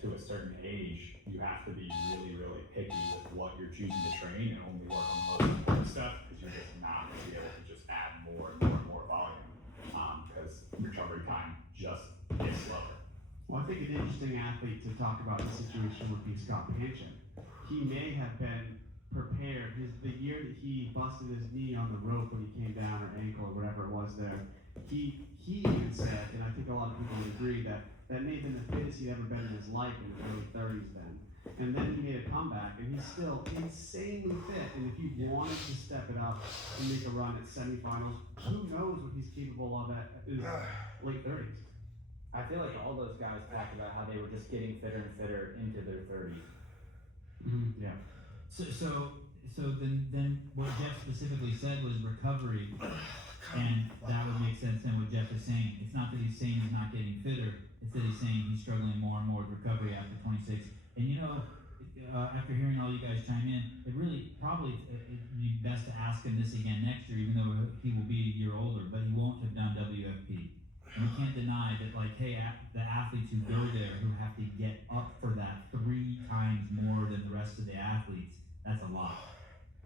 get to a certain age, you have to be really, really picky with what you're choosing to train and only work on the most important stuff, because you're just not going to be able to just add more and more and more volume, because recovery time just is slower. Well, I think an interesting athlete to talk about the situation would be Scott Panchin. He may have been prepared. The year that he busted his knee on the rope when he came down, or ankle, or whatever it was there, he even said, and I think a lot of people would agree, that may have been the fittest he'd ever been in his life in his early 30s then. And then he made a comeback, and he's still insanely fit. And if he wanted to step it up and make a run at semifinals, who knows what he's capable of at his late 30s. I feel like all those guys talked about how they were just getting fitter and fitter into their 30s. Mm-hmm. Yeah. So then what Jeff specifically said was recovery, and that would make sense then what Jeff is saying. It's not that he's saying he's not getting fitter, it's that he's saying he's struggling more and more with recovery after 26. And you know, after hearing all you guys chime in, it really probably it'd be best to ask him this again next year, even though he will be a year older, but he won't have done WFP. And we can't deny that, like, hey, the athletes who go there, who have to get up for that 3 times more than the rest of the athletes, that's a lot.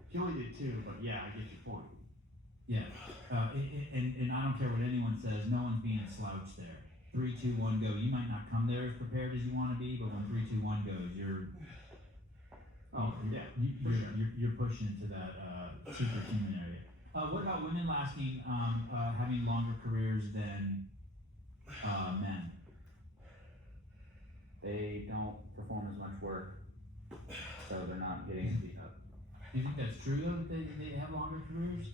He only did 2, but yeah, I get your point. Yeah, and I don't care what anyone says, no one's being a slouch there. 3, 2, 1, go. You might not come there as prepared as you want to be, but when 3, 2, 1 goes, you're pushing into that superhuman area. What about women having longer careers than men? They don't perform as much work, so they're not getting beat up. Do you think that's true though, that they have longer careers?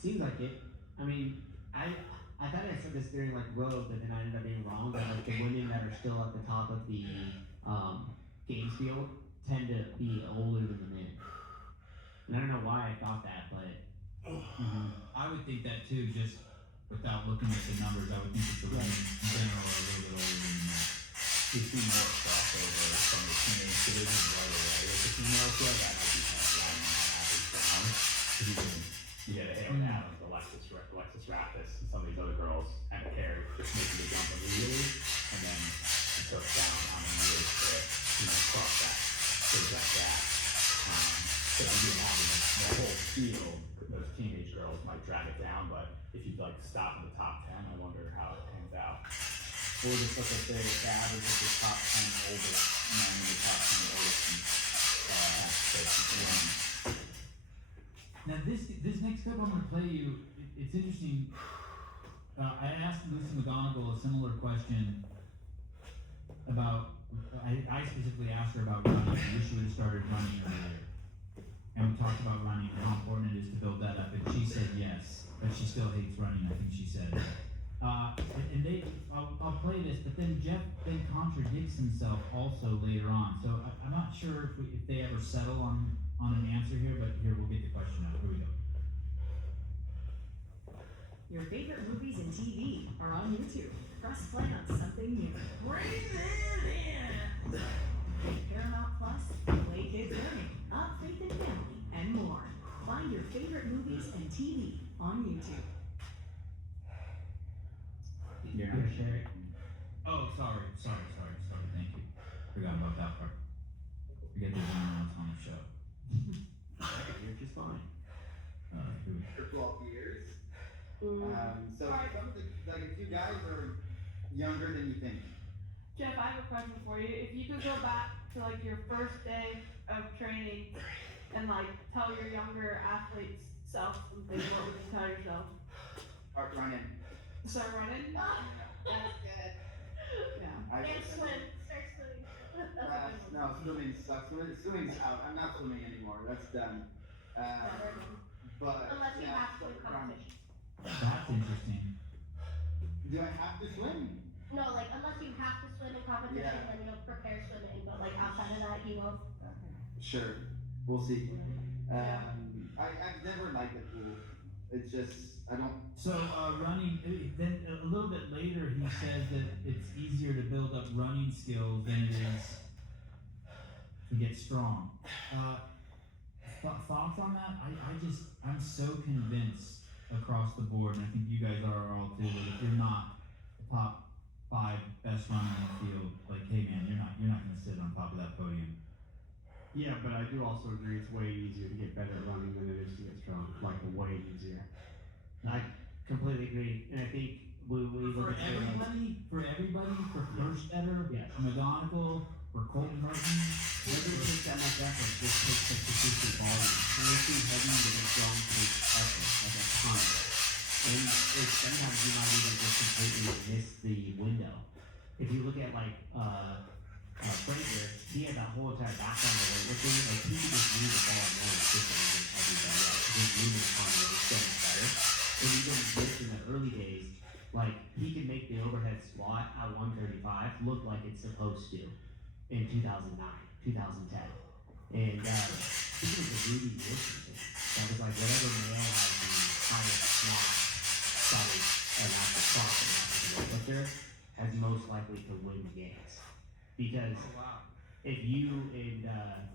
Seems like it. I mean, I thought I said this during like Rogue, but then I ended up being wrong. That like the women that are still at the top of the games field tend to be older than the men. And I don't know why I thought that, but I would think that too, just without looking at the numbers. I would think that the women in general are a little bit older than the men. We see more crossover from the teenage division right away with the female field. That might be kind of driving my average down. You get a Haley Adams, Alexis Rathis, and some of these other girls, and Carey just making the jump immediately, and then it goes down on the years to cross that gap. So if you imagine the whole field, those teenage girls might drag it down, but if you like stop in the top 10, I wonder how it pans out. Or just look at the average of the top 10 oldest men in the top 10 oldest Now this next clip I'm going to play you, it's interesting. I asked Lucy McGonigal a similar question about, I specifically asked her about running. I wish she would have started running earlier. And we talked about running and how important it is to build that up, and she said yes, but she still hates running, I think she said. I'll play this, but then Jeff then contradicts himself also later on. So I'm not sure if they ever settle on an answer here, but here, we'll get the question out. Here we go. Your favorite movies and TV are on YouTube. Press play on something new. Breathe it in! Paramount Plus, Play Kids Learning, Up Faith and Family, and more. Find your favorite movies and TV on YouTube. You're not sharing. Oh, sorry. Thank you. Forgot about that part. Forget there's anyone else on the show. You're just fine. For 12 years. So like if you guys are younger than you think. Jeff, I have a question for you. If you could go back to like your first day of training and like tell your younger athletes self something, what would you tell yourself? Start running. Start running? That's good. Yeah. And swim. Start swimming. No, swimming sucks. Swimming's out. I'm not swimming anymore. That's done. But Unless you yeah, have to start in running. competition. That's interesting. Do I have to swim? No, like unless you have to swim in competition, Yeah. then you'll prepare swimming. But like outside of that, you won't. Sure. We'll see. I've never liked the pool. It's just I don't. So running, then a little bit later he says that it's easier to build up running skills than it is to get strong. Thoughts on that? I'm so convinced across the board, and I think you guys are all too, that if you're not the top 5 best runner in the field, like, hey top of that podium. Yeah, but I do also agree it's way easier to get better at running than it is to get strong. Like way easier. I completely agree, and I think we For look at it like, everybody, for Kerstetter, Yes. for McGonigal, for Colton Murphy, it doesn't take that much effort, it just takes like consistent volume. Lifting heavy to get strong takes effort, like a ton. And it's sometimes you might even just completely miss the window. If you look at like Frazier, he had that whole entire background of weightlifting, like he could just move the ball more efficiently than everybody else. His movement upon it was so much better. And even just in the early days, like he could make the overhead squat at 135 look like it's supposed to in 2009, 2010. And he was a Rudy Wilson thing. That was like whatever male has the highest squat study and after squat and after the weightlifter has most likely to win the games. Because if you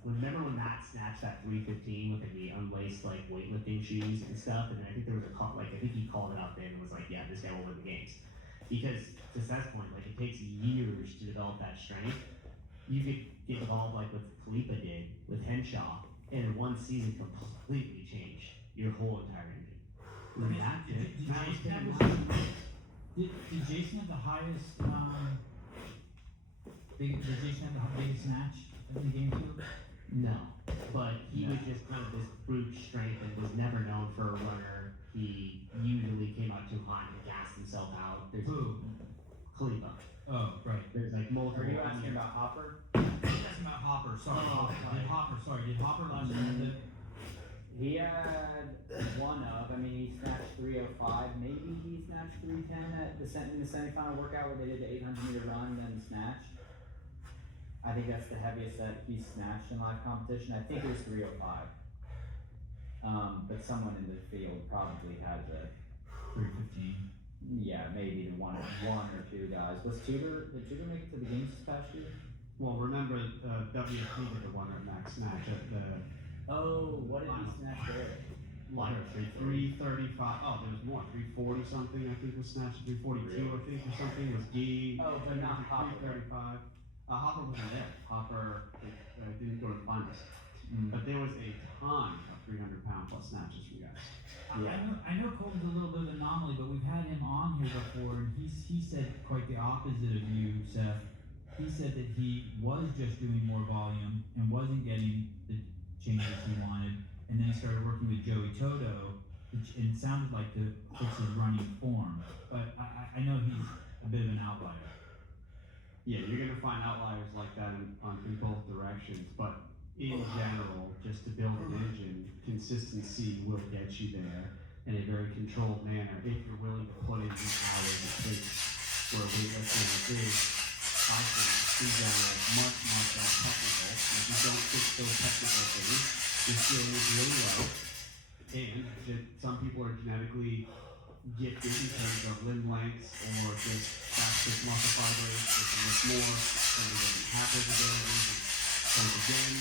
remember when Matt snatched that 315 with the unlaced like weightlifting shoes and stuff, and then I think there was a call, like I think he called it out then and was like, yeah, this guy will win the games. Because to Seth's point, like it takes years to develop that strength. You could get involved like with Khalifa did with Henshaw, and in one season completely change your whole entire engine. And that did. Did Jason have the highest, did Jason have the biggest snatch in the game too? No, but he was just kind of this brute strength and was never known for a runner. He usually came out too hot and gassed himself out. There's Who? Khalifa. Oh, right. There's like multiple. Are you asking about Hopper? That's about Hopper, sorry. Oh, Did Hopper last year have the, He had one of, I mean, he snatched 305, maybe he snatched 310 at in the semifinal workout where they did the 800 meter run and then the snatch. I think that's the heaviest that he snatched in live competition. I think it was 305. But someone in the field probably has a 315? yeah, maybe the one or two guys. Did Tudor make it to the games this past year? Well, remember WFP did the one at max snatch at the Oh, what did he snatch there? like 335. Oh, there was more. 340 something. I think was snatched. 342. I think or something was Gee. Oh, but not Hopper. 335. Hopper wasn't there. Hopper didn't go to the finals. But there was a ton of 300-pound plus snatches from you guys. I know Colton's a little bit of an anomaly, but we've had him on here before, and he said quite the opposite of you, Seth. He said that he was just doing more volume and wasn't getting the changes he wanted, and then he started working with Joey Toto, which and it sounded like to fix his running form. But I know he's a bit of an outlier. Yeah, you're gonna find outliers like that in both directions, but in general, just to build an engine, consistency will get you there in a very controlled manner if you're willing to put in the hours it takes. Where weightlifting is, I think, in general, much more technical. If you don't fix those technical things, your skill is really low. And some people are genetically gifted in terms of limb lengths or just fastest muscle fibers, they can lift more, somebody doesn't have those abilities, and again,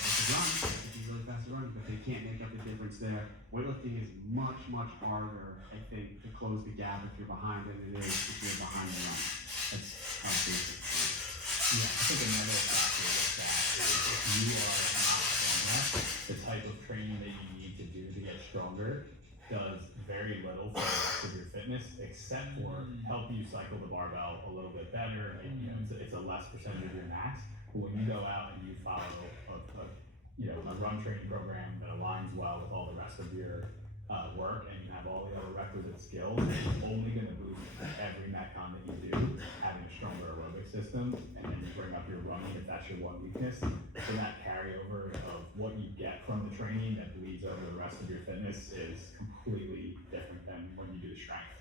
they can run, they can be really fast at running, but they can't make up the difference there. Weightlifting is much, much harder, I think, to close the gap if you're behind than it is if you're behind the run. That's how I think it. Yeah, I think another factor with that is if you are not strong enough, the type of training that you need to do to get stronger does very little for the rest of your fitness, except for help you cycle the barbell a little bit better. And, you know, it's a less percentage of your max. But when you go out and you follow a run training program that aligns well with all the rest of your work, and you have all the other requisite skills, it's only going to boost every metcon that you do, having a stronger aerobic system, and then you bring up your running if that's your one weakness. So that carryover of what you get from the training that bleeds over the rest of your fitness is completely different than when you do the strength.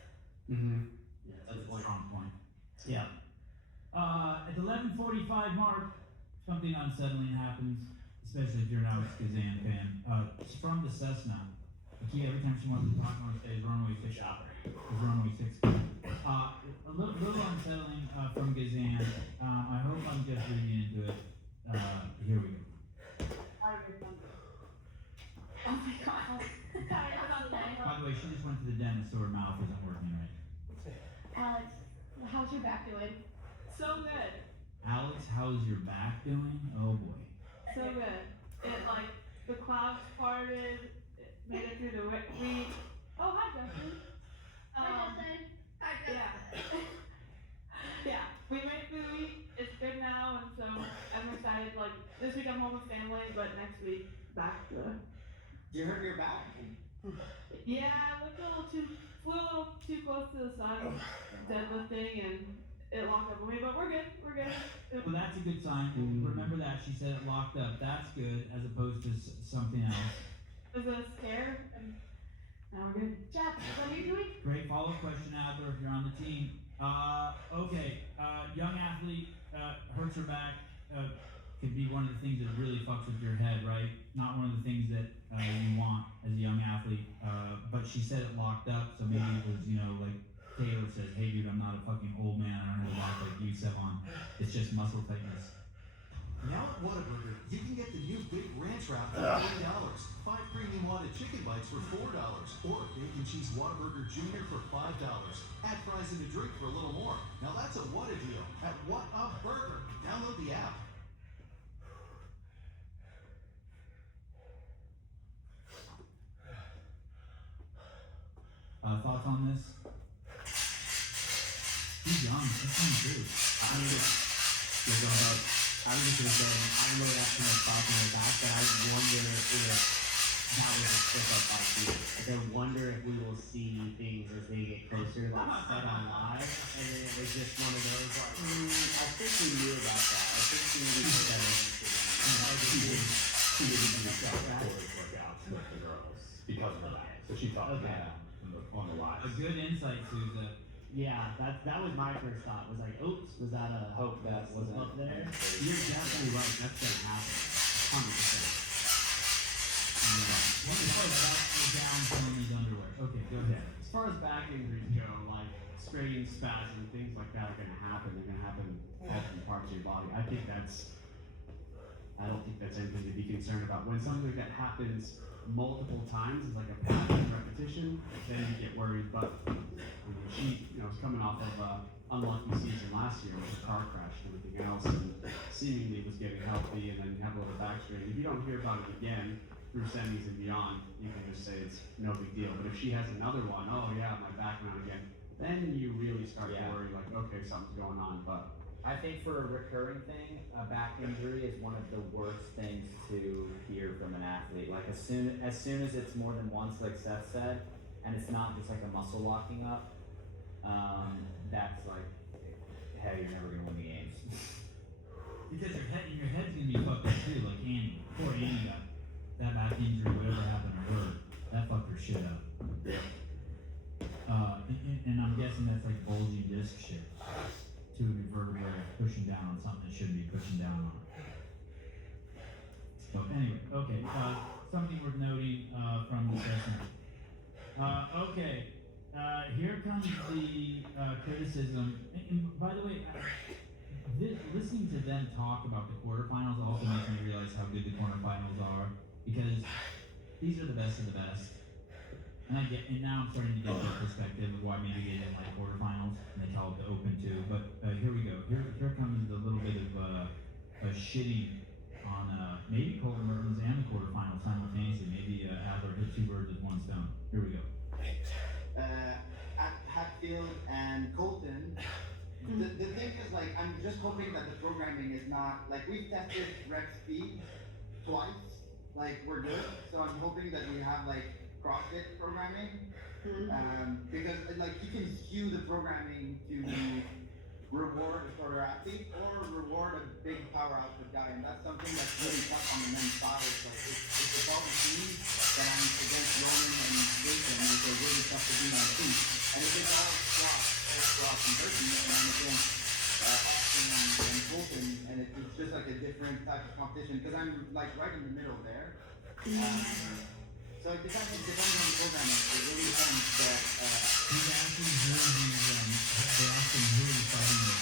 Mm-hmm. Yeah, That's a strong point. Yeah. At the 11:45 mark, something unsettling happens, especially if you're an Alex Kazan fan. It's from the Cessna. Every time she wants to talk, I want to say is runway 6 operator. Is runway 6. A little unsettling from Gazan. I hope I'm just reading into it. Here we go. Out of your thunder. Oh my god. Sorry about that. By the way, she just went to the dentist, so her mouth isn't working right. Alex, how's your back doing? So good. Alex, how's how is your back doing? Oh boy. So good. It like the clouds parted. It made it through the week. Oh hi Justin. Hi, Justin. Hi, Justin. Yeah. Yeah. We made it through the week. It's good now, and so I'm excited. Like this week I'm home with family, but next week back to. You hurt your back? Yeah, I flew a little too close to the sun, deadlifting, and it locked up with me. But we're good. We're good. Well, that's a good sign. Remember that she said it locked up. That's good, as opposed to something else. It was a scare, and now we're good. Jeff, what are you doing? Great follow-up question, Adler, if you're on the team. Okay, young athlete, hurts her back, could be one of the things that really fucks with your head, right? Not one of the things that you want as a young athlete, but she said it locked up, so maybe it was, like Taylor says, hey dude, I'm not a fucking old man, I don't have a back like you, Sevon. It's just muscle tightness. Now at Whataburger, you can get the new Big Ranch Wrap for $8, 5 premium wanted chicken bites for $4, or Bacon Cheese Whataburger Jr. for $5. Add fries and a drink for a little more. Now that's a what a deal at What a Burger. Download the app. Thoughts on this? He's young, he's 22. I was just gonna say, I don't really have too much thoughts on the back, but I wonder if that was a slip up by you. I wonder if we will see things as they get closer, like set on live, and then it was just one of those like, I think we knew about that. I think she knew that she didn't do the self-recorded workouts with the girls because of that. So she talked about that on the live. A good insight, Souza. yeah, that was my first thought, was like, oops, was that a Hope that slip wasn't up there? crazy. You're definitely right, that's gonna happen, 100%. What was down from his underwear? Okay, go ahead. As far as back injuries go, like strain, spasm, things like that are gonna happen. They're gonna happen in all different parts of your body. I don't think that's anything to be concerned about. When something like that happens multiple times, it's like a pattern repetition, then you get worried. But she, was coming off of a unlucky season last year with a car crash and everything else, and seemingly was getting healthy, and then have a little back strain. If you don't hear about it again through semis and beyond, you can just say it's no big deal. But if she has another one, oh yeah, my back now again, then you really start to worry, like, okay, something's going on. But I think for a recurring thing, a back injury is one of the worst things to hear from an athlete. Like as soon as it's more than once, like Seth said, and it's not just like a muscle locking up, that's like, hey, you're never gonna win the games. Because your head's gonna be fucked up too, like Annie. Poor Annie got that back injury, whatever happened to her, that fucked her shit up. And I'm guessing that's like bulging disc shit. To your vertebrae pushing down on something that shouldn't be pushing down on. So anyway, okay, something worth noting from the assessment. Okay, here comes the criticism. And by the way, listening to them talk about the quarterfinals also makes me realize how good the quarterfinals are, because these are the best of the best. And now I'm starting to get that perspective of why maybe they didn't like quarterfinals, and they call it the Open too. But here we go. Here comes a little bit of shitting on maybe Colton Mertens and the quarterfinals simultaneously. Maybe Adler hit 2 birds with 1 stone. Here we go. At Hatfield and Colton, the thing is, like, I'm just hoping that the programming is not, like, we've tested rep speed twice, like, we're good, so I'm hoping that we have, like, CrossFit programming, because, like, you can skew the programming to reward a shorter athlete or reward a big power output guy, and that's something that's really tough on the men's side. It's like, it's the ball team that I'm against Roman and Jason, which are really tough to beat on the team. And if it's all squats and burpees, and then against Austin and Colton, and it's just like a different type of competition, because I'm like right in the middle there. So it depends on the programming. It really depends that, He's asking they're asking who are you fighting with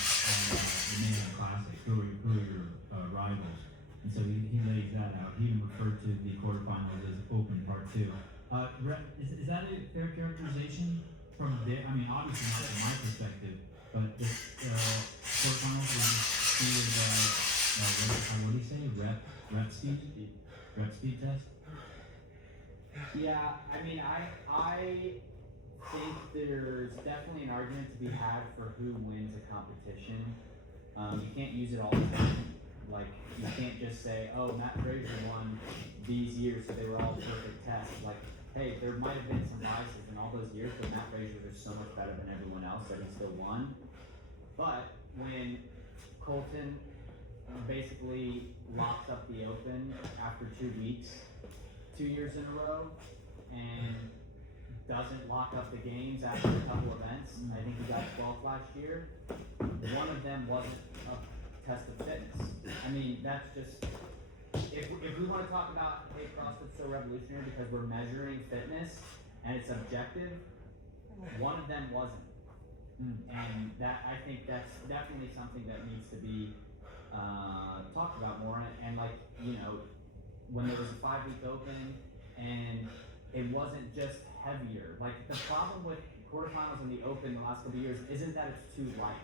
the Mayhem Classic, who are your rivals, and so he lays that out. He even referred to the quarterfinals as Open Part 2. Is that a fair characterization from there? I mean, obviously not from my perspective, but the quarterfinals will just be what do you say? Rep speed test? Yeah, I mean, I think there's definitely an argument to be had for who wins a competition. You can't use it all the time. Like, you can't just say, oh, Matt Frazier won these years, so they were all perfect tests. Like, hey, there might have been some biases in all those years, but Matt Frazier was so much better than everyone else that he still won. But when Colton basically locks up the Open after 2 weeks, 2 years in a row, and doesn't lock up the games after a couple events, I think he got 12th last year. One of them wasn't a test of fitness. I mean, that's just, if we want to talk about, hey, CrossFit's so revolutionary because we're measuring fitness and it's objective, one of them wasn't. And that, I think that's definitely something that needs to be talked about more. And like, you know, when there was a 5-week Open and it wasn't just heavier. Like, the problem with quarterfinals in the Open the last couple of years isn't that it's too light.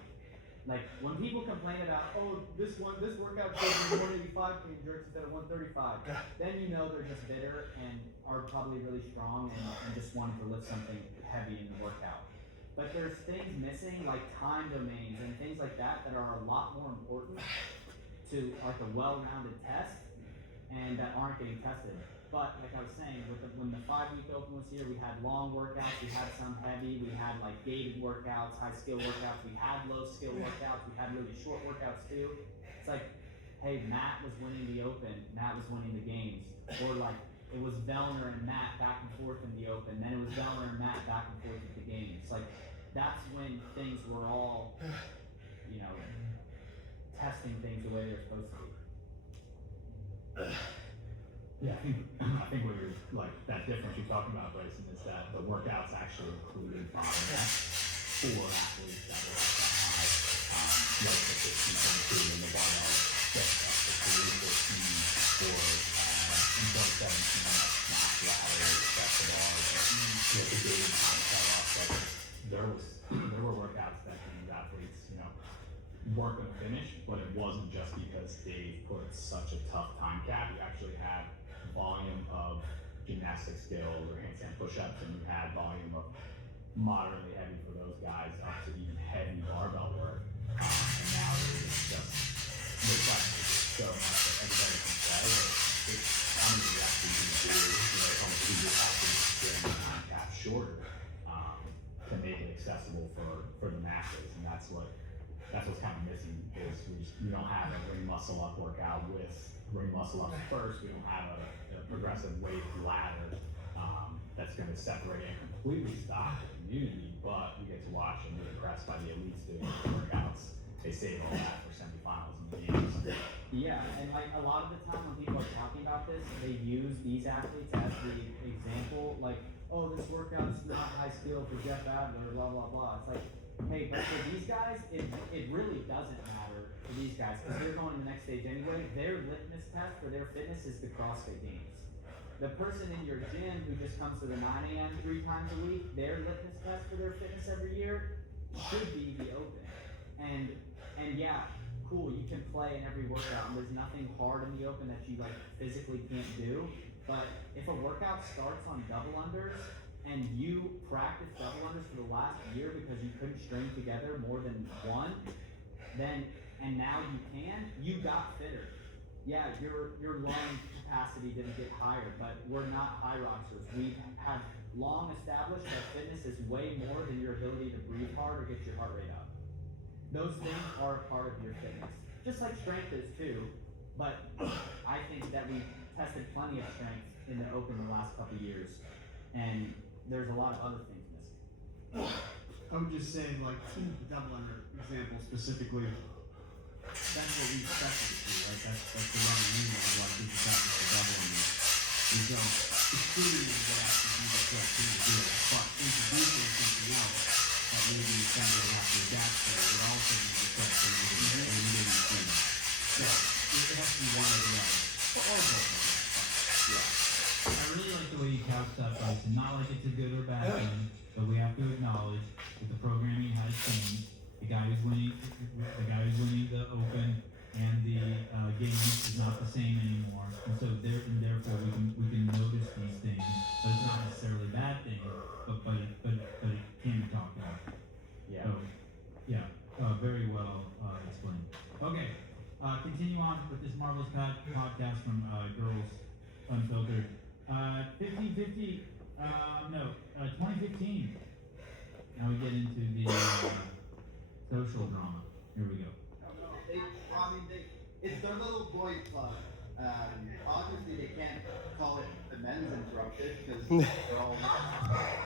Like, when people complain about, oh, this workout goes 185 clean jerks instead of 135, then you know they're just bitter and are probably really strong and just wanting to lift something heavy in the workout. But there's things missing, like time domains and things like that are a lot more important to like a well-rounded test and that aren't getting tested. But like I was saying, when the 5-week Open was here, we had long workouts, we had some heavy, we had like gated workouts, high skill workouts, we had low skill workouts, we had really short workouts too. It's like, hey, Matt was winning the Open, Matt was winning the games. Or like, it was Vellner and Matt back and forth in the Open, then it was Vellner and Matt back and forth in the games. Like, that's when things were all, you know, testing things the way they're supposed to be. Yeah, I think what you're, like, that difference you're talking about, Bryson, is that the workouts actually included bottlenecks for athletes that were at that high. Like the 15.2 in the barbell, just up to 314 for until 17 snatch ladders, chest to bars, with the gated time cutoff. Like, there were workouts that these athletes, you know, weren't gonna finish, but it wasn't just because Dave put such a tough time cap. You actually had volume of gymnastic skills or handstand push-ups, and you had volume of moderately heavy for those guys up to even heavy barbell work. And now it's just, they're trying to make it so much that everybody can play. It's how many reps you can do, you know, almost you just have to just bring the time cap shorter to make it accessible for the masses. And that's what's kind of missing is we don't have a ring muscle up workout with ring muscle up first. We don't have a progressive weight ladder that's going to separate and completely stop the community, but we get to watch and be impressed by the elites doing the workouts. They save all that for semifinals and the games. Yeah, and like a lot of the time when people are talking about this, they use these athletes as the example, like, oh, this workout's not high skill for Jeff Adler, blah, blah, blah. It's like, hey, but for these guys, it really doesn't matter for these guys, because they're going to the next stage anyway. Their litmus test for their fitness is the CrossFit Games. The person in your gym who just comes to the 9 a.m. 3 times a week, their litmus test for their fitness every year should be the Open. And yeah, cool, you can play in every workout, and there's nothing hard in the Open that you like physically can't do. But if a workout starts on double unders and you practice double unders for the last year because you couldn't string together more than one, then and now you got fitter. Yeah, your lung capacity didn't get higher, but we're not high rockers. We have long established that fitness is way more than your ability to breathe hard or get your heart rate up. Those things are a part of your fitness, just like strength is too. But I think that we tested plenty of strength in the Open the last couple of years, and there's a lot of other things missing. I would just say, like, the double under example specifically, that's what we expected to see, right? That's the running mean of like we practice the double under. And so it's clearly that actually do the correct thing to do it, but introducing something else that maybe you kind of have to adapt to would also be the correct thing to do. And we didn't see that. So it has to be one or the other. Or both of them. I really like the way you couched that, Bryson. Not like it's a good or bad thing, but we have to acknowledge that the programming has changed. The guy who's winning the Open and the game is not the same anymore, and so therefore we can notice these things, but it's not necessarily a bad thing, but it can be talked about. Yeah. So, yeah, very well explained. Okay, continue on with this marvelous podcast from Girls Unfiltered. 2015. Now we get into the social drama. Here we go. It's their little boys club. Obviously they can't call it the men's interrupted because they're all